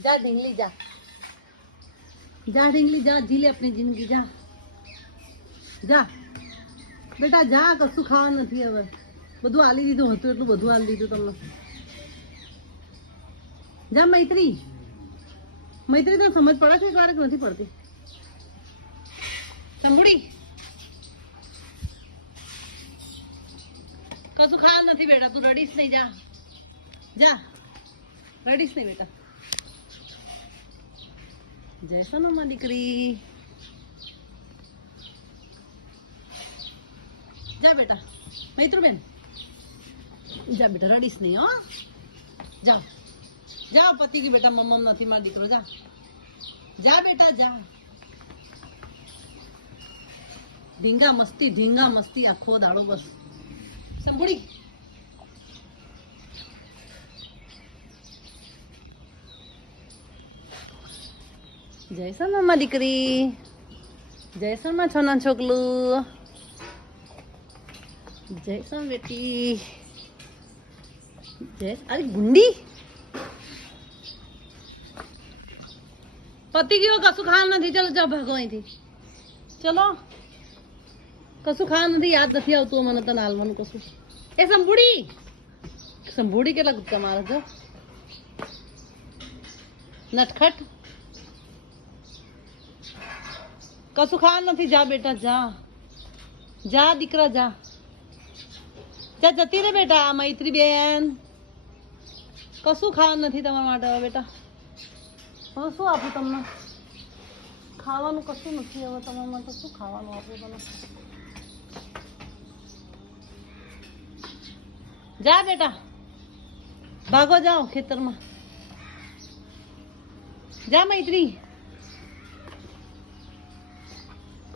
जा ढींगली जा जा ढींगली जा जी ले अपनी जिंदगी जा जा बेटा जा कશું ખાવા નથી હવે બધું આલી દીધું હતું એટલું બધું આલી દીધું તમને જા મૈત્રી મૈત્રી તો સમજ પડે છે ક્યારેક નથી પડતી સંભુડી કશું ખાવા નથી બેટા તું રડીશ નહીં જા જા રડીશ નહીં બેટા જય સોનામાં દીકરી जा बेटा मैत्रू बेन जा बेटा रड़ीश नहीं हो जाओ जाओ पति की बेटा मम्मा नहीं मार दीकरो जा जा बेटा जा ढींगा मस्ती आखो दाड़ो बस संभुड़ी जय सोनामा दीकरी जय सोनमा छोना छोकलू जय सोन बेटी जय अरे गुंडी पति की कसु खान नहीं चलो जाओ भागो अहीं थी चलो कसु खान नहीं याद नहीं आवतुं मने तो नालवानुं कसु ए संभूड़ी केटला कूदका मारे छो नटखट कसु खान नहीं जा बेटा जा जा दीकरा जा जा जती रे बेटा मैत्री बेन कशु खावा नहीं तमारा माटे बेटा હવે શું આપું તમને ખાવાનું કશું નથી હવે તમારા માટે શું ખાવાનું આપું તમને जा बेटा भागो जाओ खेतर में जा मैत्री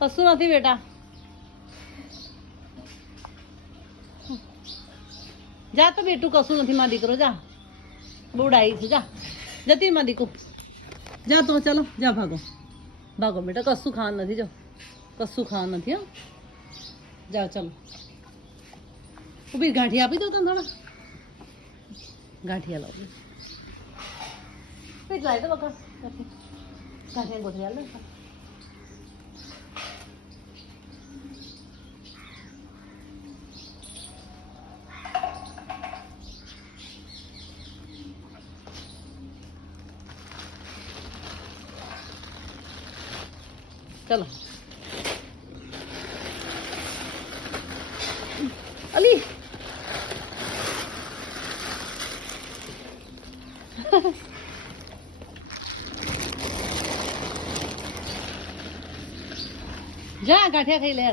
कशु नहीं बेटा जा तो बेटू कसु नहीं मार दीकरो जा बुढ़ाई थी जा जती मार दीकू जा तो चलो जा भागो भागो बेटा कसु खान नहीं जो कसु खान नहीं हो जाओ चलो उभी गांठी आपी दो तुम थोड़ा गांठिया लो पेट लाए तो बका गांठिया गोठिया लो चलो अली जा गाठिया खाई ले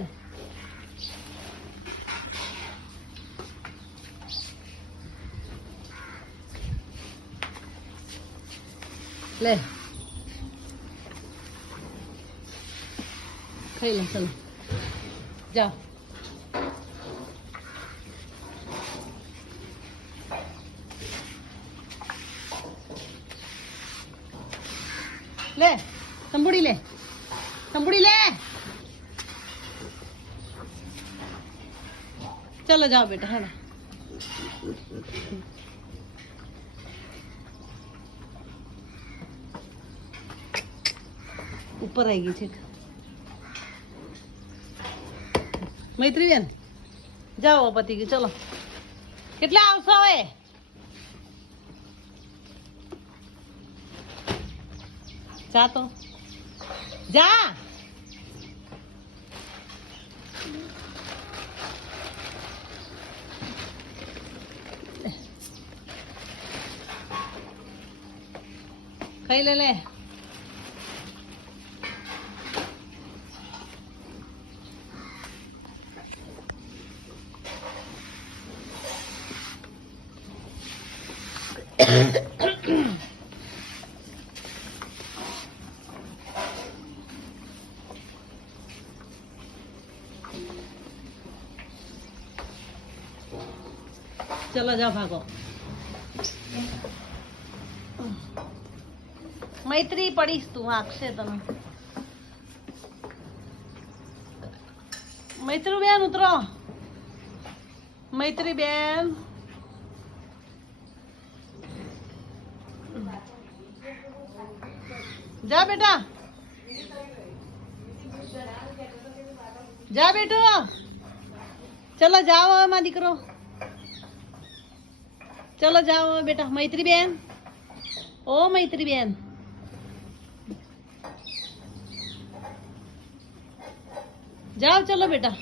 ले खाई ले चलो जाओ ले संबुड़ी ले चलो जाओ बेटा है ना ऊपर आएगी ठीक मैत्री बेन जाओ पति की चलो कितला आवशो है जा तो जा खाई ले ले चलो जाओ भागो मैत्री पड़ीश तू आखशे तने मैत्री बेन उतरो मैत्री बेन જા બેટા જા બેટો ચલો જાઓ હવે મારો દીકરો ચલો જાઓ હવે બેટા મૈત્રી બેન ઓ મૈત્રી બેન જાઓ ચલો બેટા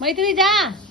મૈત્રી જા